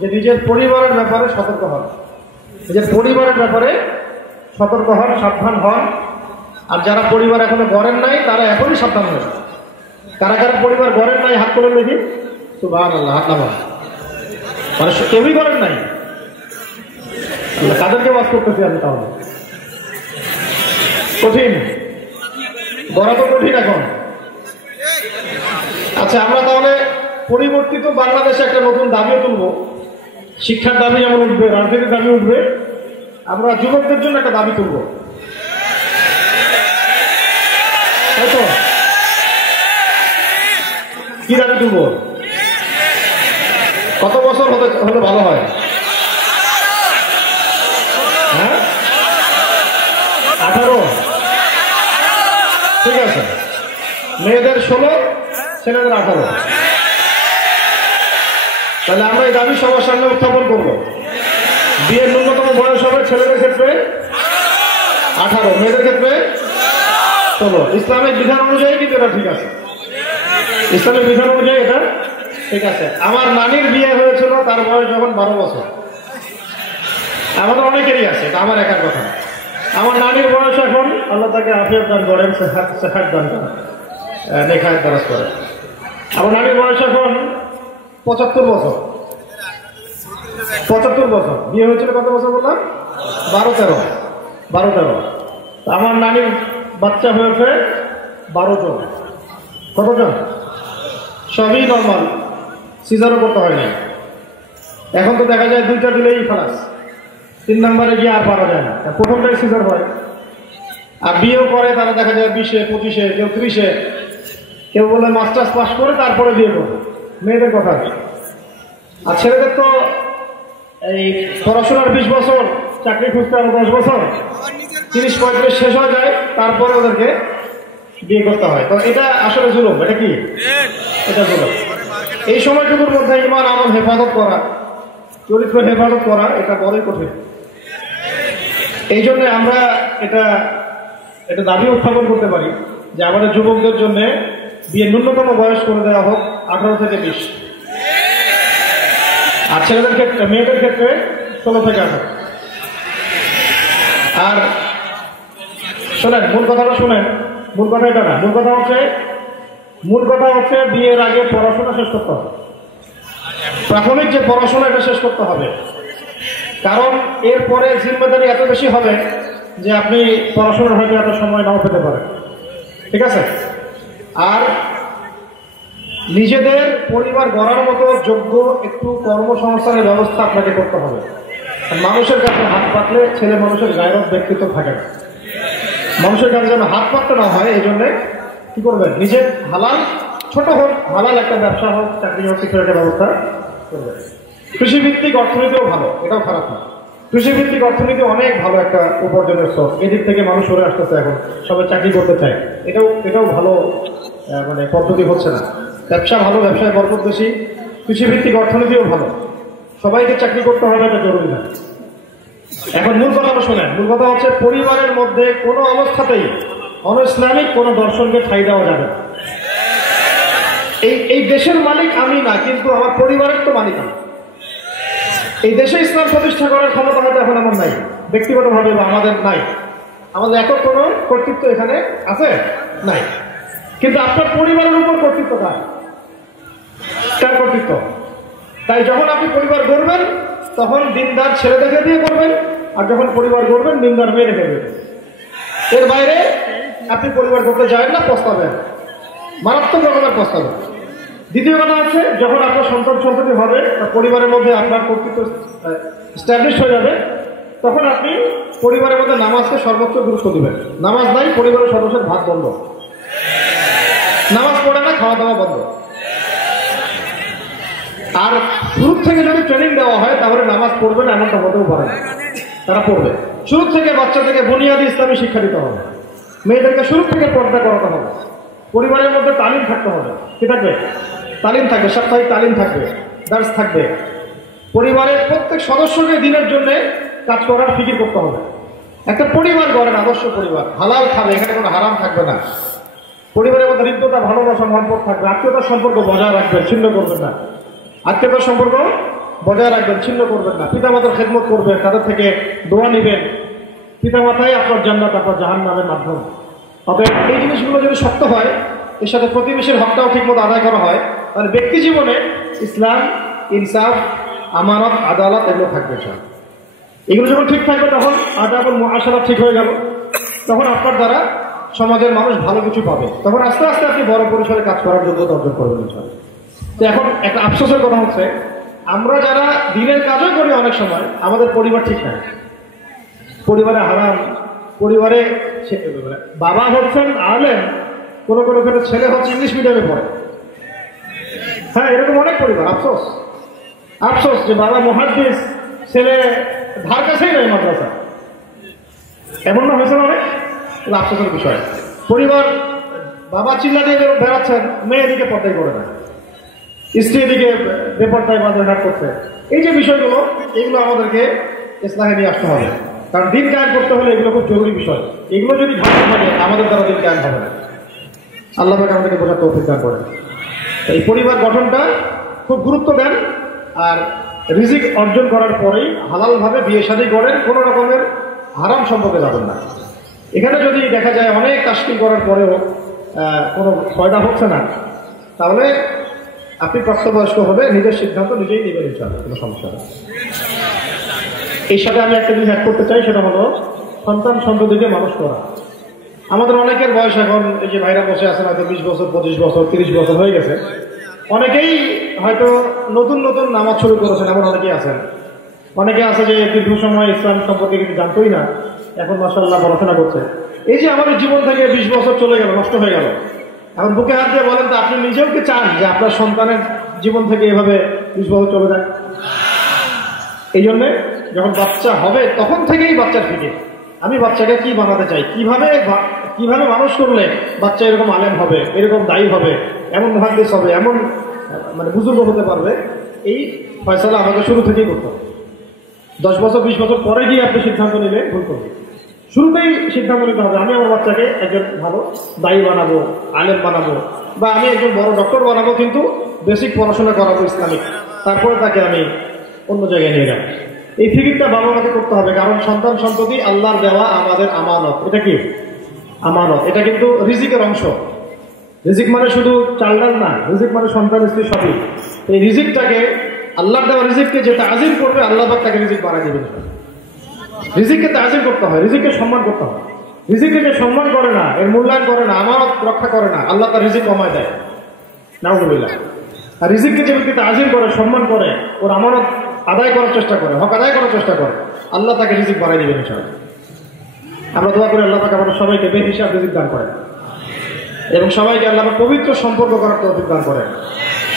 যে নিজের পরিবারের ব্যাপারে সতর্ক হন, নিজের পরিবারের ব্যাপারে সতর্ক হন, সাবধান হন। আর যারা পরিবার এখনো গড়েন নাই তারা এখনই সাবধান হন। কারা কারা পরিবার গড়েন নাই হাত তুলে দেখি, সুবহানাল্লাহ, হাত নামান। মানে কেউই গড়েন নাই, তাদেরকে বাস করতেছি আমি। তাহলে কঠিন, গড়া তো কঠিন এখন। আচ্ছা, আমরা তাহলে পরিবর্তিত বাংলাদেশে একটা নতুন দাবিও তুলব। শিক্ষার দাবি যেমন উঠবে, রাজনীতির দাবি উঠবে, আমরা যুবকদের জন্য একটা দাবি তুলব। তাই তো? কি দাবি তুলব? কত বছর হলে ভালো হয়? হ্যাঁ, 18। ঠিক আছে, মেয়েদের 16, ছেলেদের 18। তাহলে আমরা এই দাবি সবার সামনে উত্থাপন করব। বিয়ের ন্যূনতম বয়স হবে ছেলেদের ক্ষেত্রে 18, মেয়েদের ক্ষেত্রে 16। ইসলামের বিধান অনুযায়ী কিন্তু এটা ঠিক আছে, ইসলামের বিধান অনুযায়ী এটা ঠিক আছে। আমার নানির বিয়ে হয়েছিল, তার বয়স যখন 12 বছর। আমাদের অনেকেরই আছে, এটা আমার একার কথা। আমার নানির বয়স এখন, আল্লাহ তাকে আফিয়ত দান করেন, সেহাত দান করেন, নেখায়েত দারাজ করেন। আমার নানির বয়স এখন 75 বছর। 75 বছর। বিয়ে হয়েছিল কত বছর বললাম? 12-13। আমার নানির বাচ্চা হয়েছে 12 জন। কতজন? সবই নর্মাল, সিজারও করতে হয় না। এখন তো দেখা যায় 2টা দিলেই খালাস, 3 নম্বরে গিয়ে আর পারা যায় না। প্রথমটাই সিজার হয়। আর বিয়েও করে তারা দেখা যায় 20-এ, 25-এ, কেউ 30-এ, কেউ বলে মাস্টার্স পাস করে তারপরে বিয়ে করবে। মেয়েদের কথা। আর ছেলেদের তো এই পড়াশোনার 20 বছর, চাকরি খুঁজতে আরো 10 বছর, 30-35 শেষ হয়ে যায়, তারপরে ওদেরকে বিয়ে করতে হয়। তো এটা আসলে জুলুম। এটা কি? এটা জুলুম। এই সময়টুকুর মধ্যে ঈমান আমল হেফাজত করা, চরিত্র হেফাজত করা, এটা বড়ই কঠিন। এই জন্য আমরা এটা দাবি উত্থাপন করতে পারি যে আমাদের যুবকদের জন্য বিয়ের ন্যূনতম বয়স করে দেওয়া হোক 18 থেকে 20। আর ছেলেদের ক্ষেত্রে, মেয়েদের ক্ষেত্রে 16 থেকে 18। আর শোনেন, মূল কথাটা শোনেন। মূল কথা এটা না, মূল কথা হচ্ছে বিয়ের আগে পড়াশোনা শেষ করতে হবে। প্রাথমিক যে পড়াশোনা, এটা শেষ করতে হবে। কারণ এরপরে জিম্মেদারি এত বেশি হবে যে আপনি পড়াশোনার হয়তো এত সময় নাও পেতে পারেন। ঠিক আছে? আর নিজেদের পরিবার গড়ার মতো যোগ্য একটু কর্মসংস্থানের ব্যবস্থা আপনাকে করতে হবে। মানুষের কাছে হাত পাতলে ছেলে মানুষের গায়রত ব্যক্তিত্ব থাকে না। মানুষের কাছে যেন হাত পাততে না হয়, এই জন্যে কি করবেন? নিজের হালাল, ছোট হোক, হালাল একটা ব্যবসা হোক, চাকরি হোক, কিছু একটা ব্যবস্থা করবেন। কৃষিভিত্তিক অর্থনীতিও ভালো, এটাও খারাপ না। কৃষিভিত্তিক অর্থনীতি অনেক ভালো একটা উপার্জনের সোর্স। এদিক থেকে মানুষ সরে আসতেছে, এখন সবাই চাকরি করতে চায়। এটাও ভালো মানে পদ্ধতি হচ্ছে না। ব্যবসা ভালো, ব্যবসায় বরকত বেশি। কৃষিভিত্তিক অর্থনীতিও ভালো। সবাইকে চাকরি করতে হবে এটা জরুরি না। এখন মূল কথাটা শোনেন। মূল কথা হচ্ছে পরিবারের মধ্যে কোনো অবস্থাতেই অনইসলামিক কোনো দর্শনকে ঠাঁই দেওয়া যাবে না। এই দেশের মালিক আমি না, কিন্তু আমার পরিবারের তো মালিক আমি। এই দেশে ইসলাম প্রতিষ্ঠা করার ক্ষমতা হয়তো এখন আমার নাই, ব্যক্তিগতভাবে বা আমাদের নাই। আমাদের একক কোনো কর্তৃত্ব এখানে আছে নাই, কিন্তু আপনার পরিবারের উপর কর্তৃত্ব কার কর্তৃত্ব? তাই যখন আপনি পরিবার গড়বেন তখন দিনদার ছেলেদেরকে দিয়ে করবেন, আর যখন পরিবার গড়বেন দিনদার মেয়ে রেখে দেবেন। এর বাইরে আপনি পরিবার করতে যাবেন না, পস্তাবেন, মারাত্মক রকমের পস্তাবেন। দ্বিতীয় কথা হচ্ছে, যখন আপনার সন্তান হবে, পরিবারের মধ্যে আপনার কর্তৃত্ব স্ট্যাবলিশ হয়ে যাবে, তখন আপনি পরিবারের মধ্যে নামাজকে সর্বোচ্চ গুরুত্ব দিবেন। নামাজ নাই, পরিবারের সদস্যের ভাত বন্ধ, নামাজ পড়ে না, খাওয়া দাওয়া বন্ধ। আর শুরু থেকে যদি ট্রেনিং দেওয়া হয় তাহলে নামাজ পড়বে না এমনটা হতেও পারে না, তারা পড়বে। শুরু থেকে বাচ্চা থেকে বুনিয়াদি ইসলামী শিক্ষা দিতে হবে। মেয়েদেরকে শুরু থেকে পর্দা করাতে হবে। পরিবারের মধ্যে তালিম থাকতে হবে। কি থাকবে? তালিম থাকবে, সাপ্তাহিক তালিম থাকবে, দার্স থাকবে। পরিবারের প্রত্যেক সদস্যকে দিনের জন্য কাজ করার ফিকির করতে হবে। একটা পরিবার গড়েন, আদর্শ পরিবার, হালাল খাবে, এখানে কোনো হারাম থাকবে না। পরিবারের মধ্যে হৃদ্যতা, ভালোবাসা, সম্পর্ক থাকবে। আত্মীয়তার সম্পর্ক বজায় রাখবেন, ছিন্ন করবেন না। আত্মীয়তার সম্পর্ক বজায় রাখবেন, ছিন্ন করবেন না। পিতামাতার খেদমত করবেন, তাদের থেকে দোয়া নেবেন। পিতামাতাই আপনার জান্নাত, আপনার জাহান্নামের মাধ্যম। অতএব এই জিনিসগুলো যদি শক্ত হয়, এর সাথে প্রতিবেশীর হকটাও ঠিকমতো আদায় করা হয়, তাহলে ব্যক্তি জীবনে ইসলাম, ইনসাফ, আমানত, আদালত এগুলো থাকবে। এগুলো যখন ঠিক থাকবে তখন আদাবুল মুআশারা ঠিক হয়ে গেল, তখন আপনার দ্বারা সমাজের মানুষ ভালো কিছু পাবে, তখন আস্তে আস্তে আপনি বড় পরিসরে কাজ করার যোগ্যতা অর্জন করবেন। তো এখন একটা আফসোসের কথা হচ্ছে, আমরা যারা দিনের কাজও করি অনেক সময় আমাদের পরিবার ঠিক নাই, পরিবারে হারাম, পরিবারে বাবা হচ্ছেন আলেম, কোনো কোনো ক্ষেত্রে ছেলে হচ্ছে ইংলিশ মিডিয়ামে পড়ে। হ্যাঁ, এরকম অনেক পরিবার। আফসোস, আফসোস যে বাবা মুহাদ্দিস, ছেলে ধার কাছেই নেই মাদ্রাসা। এমন না হয়েছে অনেক? আফসোসের বিষয়। পরিবার বাবা চিল্লা দিয়ে বেড়াচ্ছেন, মেয়ে এদিকে পর্দায় করে না, স্ত্রী এদিকে বেপর্দায় বাজার ঘাট করছে। এই যে বিষয়গুলো, এগুলো আমাদেরকে ইসলামে নিয়ে আসতে হবে, কারণ দিন কায়েম করতে হলে এগুলো খুব জরুরি বিষয়। এগুলো যদি ভালো থাকে আমাদের দ্বারা দিন কায়েম হবে না। আল্লাহ পাক আমাদেরকে বোঝার তৌফিক দান করেন। এই পরিবার গঠনটা খুব গুরুত্ব দেন, আর রিজিক অর্জন করার পরেই হালালভাবে বিয়ে শাদী করেন, কোনো রকমের হারাম সম্পর্কে যাবেন না। এখানে যদি দেখা যায় অনেক তাশকিল করার পরেও কোনো ফয়দা হচ্ছে না, তাহলে আপনি প্রাপ্তবয়স্ক হবে, নিজের সিদ্ধান্ত নিজেই নেবেন, ইনশাআল্লাহ কোনো সমস্যা নেই। এর সাথে আমি একটা জিনিস অ্যাড করতে চাই, সেটা হলো সন্তান সন্ততিকে মানুষ করা। আমাদের অনেকের বয়স এখন, এই যে ভাইরা বসে আছেন, হয়তো 20 বছর, 25 বছর, 30 বছর হয়ে গেছে। অনেকেই হয়তো নতুন নতুন নামাজ শুরু করেছেন, এমন অনেকেই আছেন। অনেকে আছে যে দীর্ঘ সময় ইসলাম সম্পর্কে কিছু জানতোই না, এখন মাশাআল্লাহ পড়াশোনা করছে। এই যে আমাদের জীবন থেকে 20 বছর চলে গেল, নষ্ট হয়ে গেল। এখন বুকে হাত দিয়ে বলেন তো, আপনি নিজেও কি চান যে আপনার সন্তানের জীবন থেকে এভাবে 20 বছর চলে যায়? এই জন্যে যখন বাচ্চা হবে তখন থেকেই বাচ্চার ফিকির, আমি বাচ্চাকে কি বানাতে চাই, কিভাবে মানুষ করলে বাচ্চা এরকম আলেম হবে, এরকম দায়ী হবে, এমন মুহাদ্দিস হবে, এমন বুজুর্গ হতে পারবে। এই ফয়সালা আমাকে শুরু থেকেই করতে হবে। 10 বছর 20 বছর পরে গিয়ে আপনি সিদ্ধান্ত নিলে ভুল করবেন। শুরুতেই সিদ্ধান্ত নিতে হবে, আমি আমার বাচ্চাকে একজন ভালো দায়ী বানাবো, আলেম বানাবো, বা আমি একজন বড় ডক্টর বানাবো, কিন্তু বেসিক পড়াশোনা করাবো ইসলামিক, তারপরে তাকে আমি অন্য জায়গায় নিয়ে যাবো। এই ফিকিরটা বাবা মাকে করতে হবে, কারণ সন্তান সন্ততি আল্লাহর দেওয়া আমাদের আমানত। এটা কি আমানত? এটা কিন্তু রিজিকের অংশ। রিজিক মানে শুধু চাল ডাল না, রিজিক মানে সন্তান, স্ত্রী, সবই। এই রিজিকটাকে, আল্লাহর দেওয়া রিজিককে যে তাজিম করবে, আল্লাহ পাক তাকে রিজিক বাড়াই দেবেন। রিজিককে তাজিম করতে হয়, রিজিককে সম্মান করতে হয়। রিজিককে যে সম্মান করে না, এর মূল্যায়ন করে না, আমানত রক্ষা করে না, আল্লাহ তার রিজিক কমায় দেয়, নাউযুবিল্লাহ। আর রিজিককে যে ব্যক্তি তাজিম করে, সম্মান করে, ওর আমানত আদায় করার চেষ্টা করে, হক আদায় করার চেষ্টা করে, আল্লাহ তাকে রিজিক বাড়াই দিবেন ইনশাআল্লাহ। আমরা দোয়া করি আল্লাহ পাক আমাদের সবাইকে বেহিসাব রিজিক দান করেন, এবং সবাইকে আল্লাহ পাক পবিত্র সম্পর্ক করার তৌফিক দান করেন,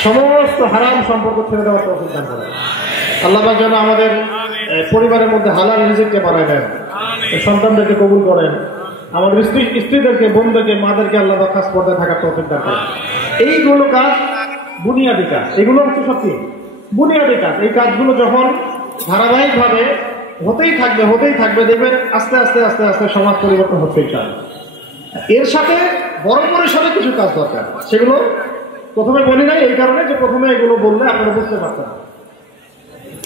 সমস্ত হারাম সম্পর্ক ছেড়ে দেওয়ার তৌফিক দান করেন। আল্লাহ পাক যেন আমাদের পরিবারের মধ্যে হালাল রিজিককে বাড়ায় দেন, সন্তানদেরকে কবুল করেন, আমাদের স্ত্রীদেরকে, বোনদেরকে, মাদেরকে আল্লাহ পাক খাস পর্দায় থাকার তৌফিক দান করেন। এইগুলো কাজ বুনিয়াদি কাজ, এগুলো হচ্ছে সত্যি বুনিয়াদি কাজ। এই কাজগুলো যখন ধারাবাহিকভাবে হতেই থাকবে, দেখবেন আস্তে আস্তে আস্তে আস্তে সমাজ পরিবর্তন হতেই চায়। এর সাথে বড় পরিসরে কিছু কাজ দরকার, সেগুলো প্রথমে বলি নাই এই কারণে যে প্রথমে এগুলো বললে আপনারা বুঝতে পারতেন।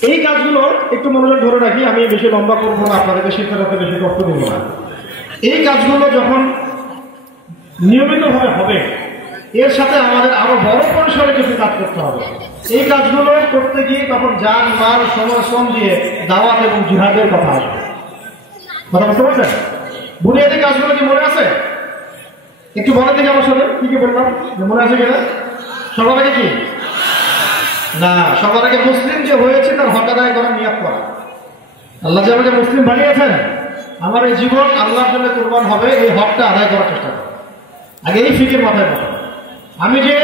এই কাজগুলো একটু মনোযোগ ধরে রাখি, আমি বেশি লম্বা করবো না, আপনাদেরকে শিক্ষাটাতে বেশি কষ্ট দেবো না। এই কাজগুলো যখন নিয়মিতভাবে হবে, এর সাথে আমাদের আরো বড় পরিসরে কিছু কাজ করতে হবে। এই কাজগুলো করতে গিয়ে তখন জান, মাল, সময়, শ্রম দিয়ে দাওয়াত এবং জিহাদের কথা আসবে। কথা বুঝতে পারছেন? বুনিয়াদী কাজগুলো কি মনে আছে? একটু বলে দিকে আমার সাথে কি কি বললাম, মনে আছে কিনা? সবার আগে কি না, সবার আগে মুসলিম যে হয়েছে তার হক আদায় করার নিয়াত করা। আল্লাহ যে আমাকে মুসলিম বানিয়েছেন, আমার এই জীবন আল্লাহর জন্য কুরবান হবে, এই হকটা আদায় করার চেষ্টা করা। আগে এই ফিকির মাথায় রাখা, আমি যে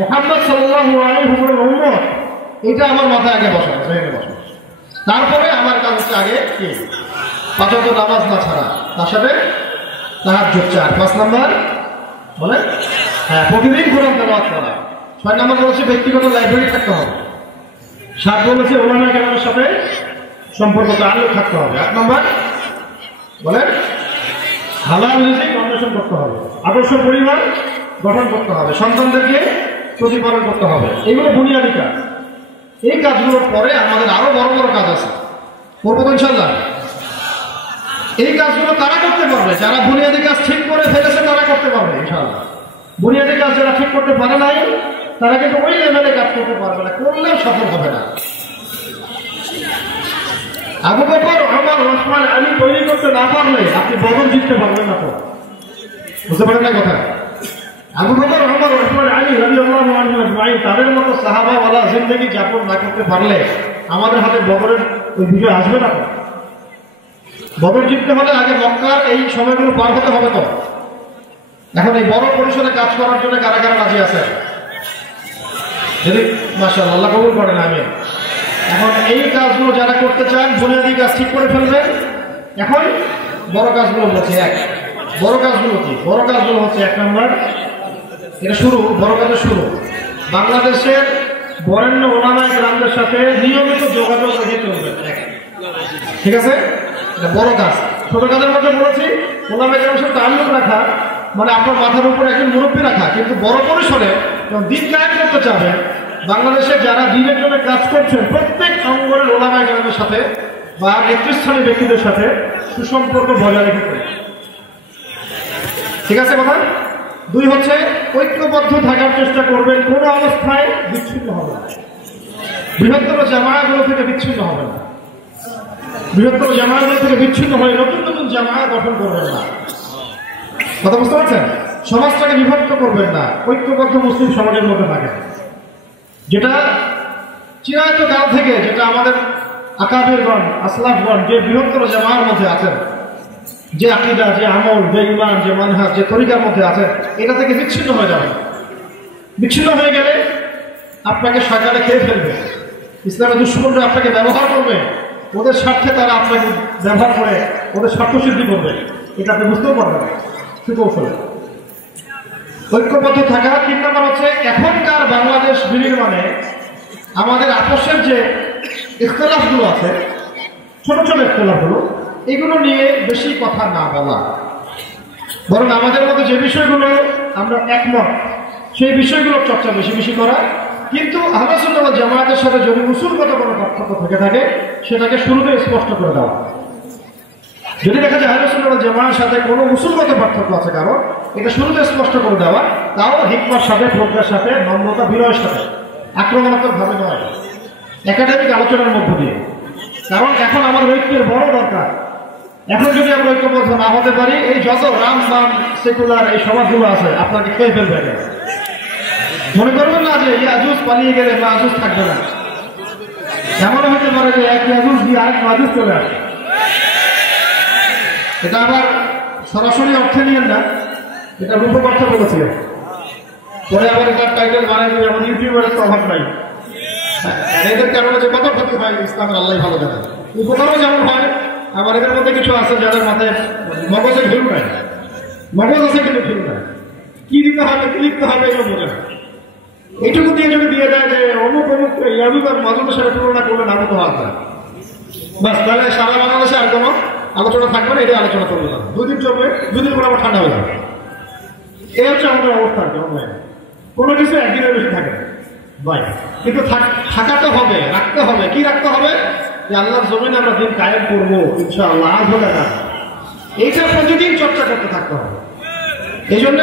মুহাম্মদ সাল্লাল্লাহু আলাইহি ওয়াসাল্লামের উম্মত, এটা আমার মাথায় আগে বসানো, জেনে বসানো। তারপরে আমার কাজ হচ্ছে আগে কি, 5 ওয়াক্ত নামাজ না ছাড়া, তার সাথে তাহাজ্জুদ 4, 5 নাম্বার বলে হ্যাঁ প্রতিদিন কোরআন তেলাওয়াত করা, 6 নাম্বার বলেছে ব্যক্তিগত লাইব্রেরি থাকতে হবে, 7 বলেছে উলামা কেরামের সাথে সম্পর্ক তাআল্লুক থাকতে হবে, 8 নাম্বার বলে হালাল রিজিক অন্বেষণ করতে হবে, আদর্শ পরিবার গঠন করতে হবে, সন্তানদেরকে প্রতিপালন করতে হবে। এগুলো বুনিয়াদী কাজ। এই কাজগুলোর পরে আমাদের আরো বড় বড় কাজ আছে, করবো তো ইনশাল্লাহ। এই কাজগুলো তারা করতে পারবে যারা বুনিয়াদী কাজ ঠিক করে ফেলেছে, তারা করতে পারবে ইনশাল্লাহ। বুনিয়াদী কাজ যারা ঠিক করতে পারে নাই, তারা কিন্তু ওই লেভেলে কাজ করতে পারবে না, করলেও সফল হবে না। আবু বকর, ওমর, ওসমান, আলী তৈরি করতে না পারলে আপনি বদর জিততে পারবেন না। তো বুঝতে পারেন না কথা? আবু বকর, ওমর, ওসমান, আলী রাদিয়াল্লাহু আনহুম আজমাইন তাদের মতো সাহাবাওয়ালা জিন্দেগি যাপন না করতে পারলে আমাদের হাতে বদরের ওই বিজয় আসবে না। তো বদর জিততে হলে আগে মক্কার এই সময়গুলো পার হতে হবে। তো এখন এই বড় পরিসরে কাজ করার জন্য কারা কারা রাজি আছে? যদি মাশাআল্লাহ, আল্লাহ কবুল করেন। আমি এখন এই কাজগুলো যারা করতে চান, বুনিয়াদী কাজ ঠিক করে ফেলবেন। এখন বড় কাজগুলো বলছে। এক বড় কাজগুলো কি? বড় কাজগুলো হচ্ছে, এক নম্বর, এটা শুরু, বড় কাজের শুরু, বাংলাদেশের বরেণ্য ওলামায়ে কেরামদের সাথে নিয়মিত যোগাযোগ রেখে চলবে। ঠিক আছে, এটা বড় কাজ। ছোট কাজের মধ্যে বলেছি ওলামায়ে কেরামের সাথে তাল্লুক রাখা, মানে আপনার মাথার উপরে একজন মুরব্বী রাখা। কিন্তু বড় পরিসরে দিন কায়েম করতে চাবেন, বাংলাদেশে যারা দিনের জন্য কাজ করছেন প্রত্যেক অঙ্গনের ওলামায়ে কেরামের সাথে বা নেতৃস্থানীয় ব্যক্তিদের সাথে সুসম্পর্ক বজায় রেখে চলবে। ঠিক আছে কথা? দুই হচ্ছে, ঐক্যবদ্ধ থাকার চেষ্টা করবেন, কোনো অবস্থায় বিচ্ছিন্ন হবে না, বৃহত্তর জামায়াতগুলো থেকে বিচ্ছিন্ন হবে না, বৃহত্তর জামায়াতগুলো থেকে বিচ্ছিন্ন হয়ে নতুন নতুন জামায়াত গঠন করবেন না। কথা বুঝতে পারছেন? সমাজটাকে বিভক্ত করবেন না, ঐক্যবদ্ধ মুসলিম সমাজের মধ্যে থাকেন। যেটা চিরায়ত কাল থেকে, যেটা আমাদের আকাবিরগণ, আসলাফগণ যে বৃহত্তর জামায়ার মধ্যে আছেন, যে আকীদা, যে আমল, যে ঈমান, যে মানহাজ, যে তরিকার মধ্যে আছে, এটা থেকে বিচ্ছিন্ন হয়ে যাবে। বিচ্ছিন্ন হয়ে গেলে আপনাকে শয়তানে খেয়ে ফেলবে, ইসলামের দুশমনরা আপনাকে ব্যবহার করবে, ওদের স্বার্থে তারা আপনাকে ব্যবহার করে ওদের স্বার্থ সিদ্ধি করবে। এটা আপনি বুঝতেও পারবেন না সুকৌশলে। ঐক্যবদ্ধ থাকা। তিন নম্বর হচ্ছে, এখনকার বাংলাদেশ বিনির্মাণে আমাদের আপসের যে ইখতিলাফগুলো আছে, ছোট ছোট ইখতিলাফগুলো, এগুলো নিয়ে বেশি কথা না বলা, বরং আমাদের মধ্যে যে বিষয়গুলো আমরা একমত সেই বিষয়গুলোর চর্চা বেশি বেশি করা। কিন্তু আহলে সুন্নাত ওয়াল জামায়াতের সাথে যদি উসুলগত কোনো পার্থক্য থেকে থাকে, সেটাকে শুরুতে স্পষ্ট করে দেওয়া। যদি দেখা যায় আহলে সুন্নাত ওয়াল জামায়াতের সাথে কোনো উসুলগত পার্থক্য আছে কারণ, এটা শুরুতে স্পষ্ট করে দেওয়া, তাও হিকমার সাথে, প্রজ্ঞার সাথে, নম্রতা, বিনয়ের সাথে, আক্রমণাত্মক ভাবে নয়, একাডেমিক আলোচনার মধ্য দিয়ে। কারণ এখন আমার ঐক্যের বড় দরকার। এখন যদি আমরা ঐক্যবদ্ধ না হতে পারি, এই যত রাম বাম সেকুলার এই সমাজগুলো আছে আপনাকে খেয়ে ফেলবে। মনে করবেন না যে ইয়াজুজ পালিয়ে গেলে মাজুজ থাকবে না। এমন হতে পারে যে এক ইয়াজুজ দিয়ে আরেক মাজুজ চলে আসে। এটা আবার সরাসরি অর্থে নিয়েন না, এটা রূপক অর্থ বলেছিলেন। পরে আবার এটার টাইটেল বানাই দিয়ে এমন ইউটিউবের তো অভাব নাই। এদের কারণে যে কত ক্ষতি হয় ইসলামের আল্লাহ ভালো জানে। উপকারও যেমন হয়, আবার এদের মধ্যে কিছু আছে যাদের মাথায় মগজের ভিড় নাই, মগজ আছে কিন্তু ভিড় নাই, কি দিতে হবে কি লিখতে হবে এগুলো বোঝে না। এইটুকু দিয়ে যদি দিয়ে দেয় যে অমুক অমুক ইয়াজুজ আর মাজুজের সাথে তুলনা করলে নামও তো হওয়া যায়, বাস তাহলে সারা বাংলাদেশে আর কোনো আলোচনা থাকবে না, এটাই আলোচনা করবে না। 2 দিন চলবে, 2 দিন পর আবার ঠান্ডা হয়ে যাবে। এই হচ্ছে আমাদের অবস্থা। অনলাইনে কোনো কিছু একদিনের বেশি থাকে না ভাই, কিন্তু থাকাতে হবে, রাখতে হবে। কি রাখতে হবে? যে আল্লাহর জমিনে আমরা দিন কায়েম করবো ইনশাআল্লাহ, আজ হলে না, এইটা প্রতিদিন চর্চা করতে থাকতে হবে। এই জন্য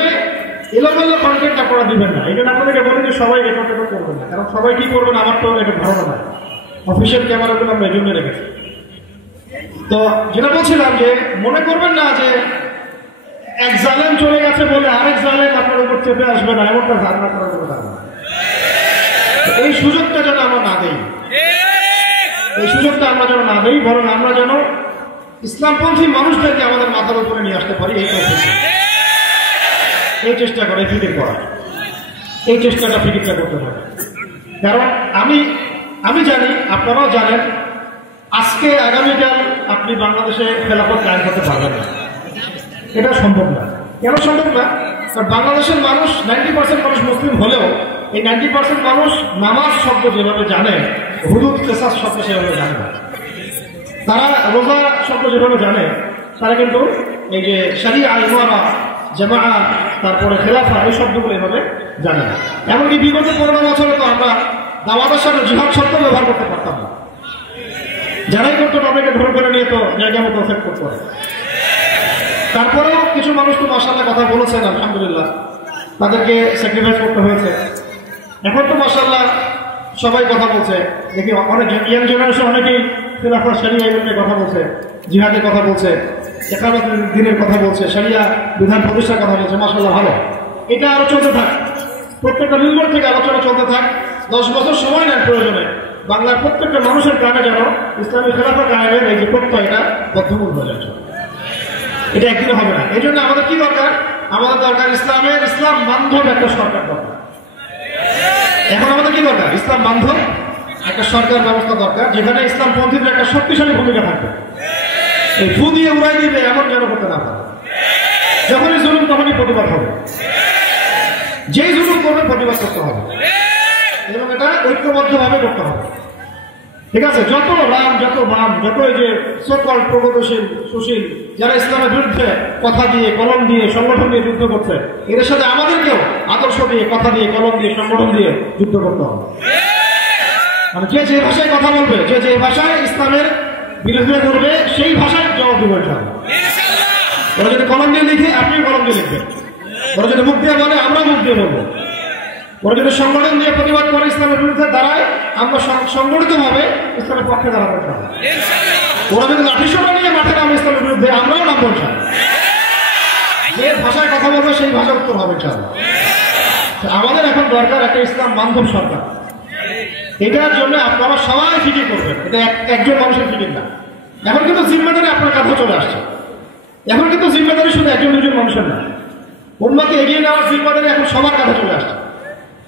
এলোমেলো কন্টেন্ট আপনারা দিবেন না। এই জন্য আপনাদেরকে বলি যে সবাই রেকর্ড করবেন না, কারণ সবাই কি করবেন আমার তো এটা ধারণা নাই। অফিসিয়াল ক্যামেরাগুলো আমরা এই জন্য রেখেছি। তো যেটা বলছিলাম যে মনে করবেন না যে এক জালেম চলে গেছে বলে আরেক জালেম আপনার উপর চেপে আসবে না, এমনটা ধারণা করার কোনো ধারণা। এই সুযোগটা যেন আমরা না দেই, এই সুযোগটা আমরা যেন না দেই, বরং আমরা যেন ইসলামপন্থী মানুষদেরকে আমাদের মাথার উপরে নিয়ে আসতে পারি। এই চেষ্টা করে ফিকির করা, এই চেষ্টাটা ফিকিরটা করতে পারে। কারণ আমি জানি, আপনারাও জানেন, আজকে আগামীকাল আপনি বাংলাদেশে খেলাফত কায়েম করতে পারবেন না, এটা সম্ভব না। কেন সম্ভব না? কারণ বাংলাদেশের মানুষ 90% মানুষ মুসলিম হলেও এই 90% মানুষ নামাজ শব্দ যেভাবে জানে, হুদুদ কেসাস শব্দ সেভাবে জানে না। তারা রোজা শব্দ যেভাবে জানে, তারা কিন্তু এই যে শরিয়া, ইমারা, জামাআত, তারপরে খেলাফা, এই শব্দগুলো এভাবে জানে না। এমনকি বিগত 15 বছরে তো আমরা দাওয়াতের সাথে জিহাদ শব্দ ব্যবহার করতে পারতাম না। যারাই করতো তাদেরকে ধরে করে নিয়ে তো জায়গা মতো সেট করতে পারে। তারপরেও কিছু মানুষ তো মাশাআল্লাহ কথা বলেছেন, আলহামদুলিল্লাহ, তাদেরকে স্যাক্রিফাইস করতে হয়েছে। এখন তো মাশাআল্লাহ সবাই কথা বলছে, দেখি অনেক ইয়াং জেনারেশন অনেকেই খেলাফত শরিয়া নিয়ে কথা বলছে, জিহাদের কথা বলছে, একাদশ দিনের কথা বলছে, শরিয়া বিধান প্রতিষ্ঠার কথা বলছে। মাশাআল্লাহ ভালো, এটা আরো চলতে থাক, প্রত্যেকটা মেম্বার থেকে আলোচনা চলতে থাক। 10 বছর সময় নেন প্রয়োজনে, বাংলার প্রত্যেকটা মানুষের প্রাণে যেন ইসলামী খেলাফত কায়েমের এই যে প্রত্যয় এটা বদ্ধমূল হয়ে যাচ্ছে। এটা একদিনে হবে না। এই জন্য আমাদের কি দরকার? আমাদের দরকার ইসলাম বান্ধব একটা সরকার দরকার। এখন আমাদের কি দরকার? ইসলাম বান্ধব একটা সরকার ব্যবস্থা দরকার, যেখানে ইসলাম পন্থীদের একটা শক্তিশালী ভূমিকা থাকবে। এই ফু দিয়ে উড়াই দিবে এমন যেন করতে না পারে। যখনই জুলুম তখনই প্রতিবাদ হবে, যেই জুলুম করবে প্রতিবাদ করতে হবে, এবং এটা ঐক্যবদ্ধভাবে করতে হবে। ঠিক আছে? যত রাম, যত বাম, যত এই যে সকল প্রগতিশীল সুশীল যারা ইসলামের বিরুদ্ধে কথা দিয়ে, কলম দিয়ে, সংগঠন দিয়ে যুদ্ধ করছে, এদের সাথে আমাদেরকেও আদর্শ দিয়ে, কথা দিয়ে, কলম দিয়ে, সংগঠন দিয়ে যুদ্ধ করতে হবে। মানে যে যে ভাষায় কথা বলবে, যে যে ভাষায় ইসলামের বিরোধিতা করবে, সেই ভাষায় জবাব দেবো ইনশাআল্লাহ। ওরা যদি কলম দিয়ে লিখে, আপনিও কলম দিয়ে লিখবেন। ওরা যদি মুখ দিয়ে বলে, আমরা মুখ দিয়ে বলবো। ওরা যদি সংগঠন দিয়ে প্রতিবাদ করে ইসলামের বিরুদ্ধে দাঁড়ায়, আমরা সংগঠিতভাবে ইসলামের পক্ষে দাঁড়াবো ইনশাআল্লাহ। ওরা যদি লাঠিসোঁটা নিয়ে মাঠে নামে ইসলামের বিরুদ্ধে, আমরাও নামবো ইনশাআল্লাহ। যে ভাষায় কথা বলবে সেই ভাষা উত্তর হবে ইনশাআল্লাহ। আমাদের এখন দরকার একটা ইসলাম বান্ধব সরকার। এটার জন্য আপনারা সবাই ফিকির করবেন, এটা একজন মানুষের ফিকির না। এখন কিন্তু জিম্মেদারি আপনার কাছে চলে আসছে। এখন কিন্তু জিম্মেদারি শুধু একজন দুজন মানুষের না, উম্মাহকে এগিয়ে নেওয়ার জিম্মেদারি এখন সবার কাছে চলে আসছে।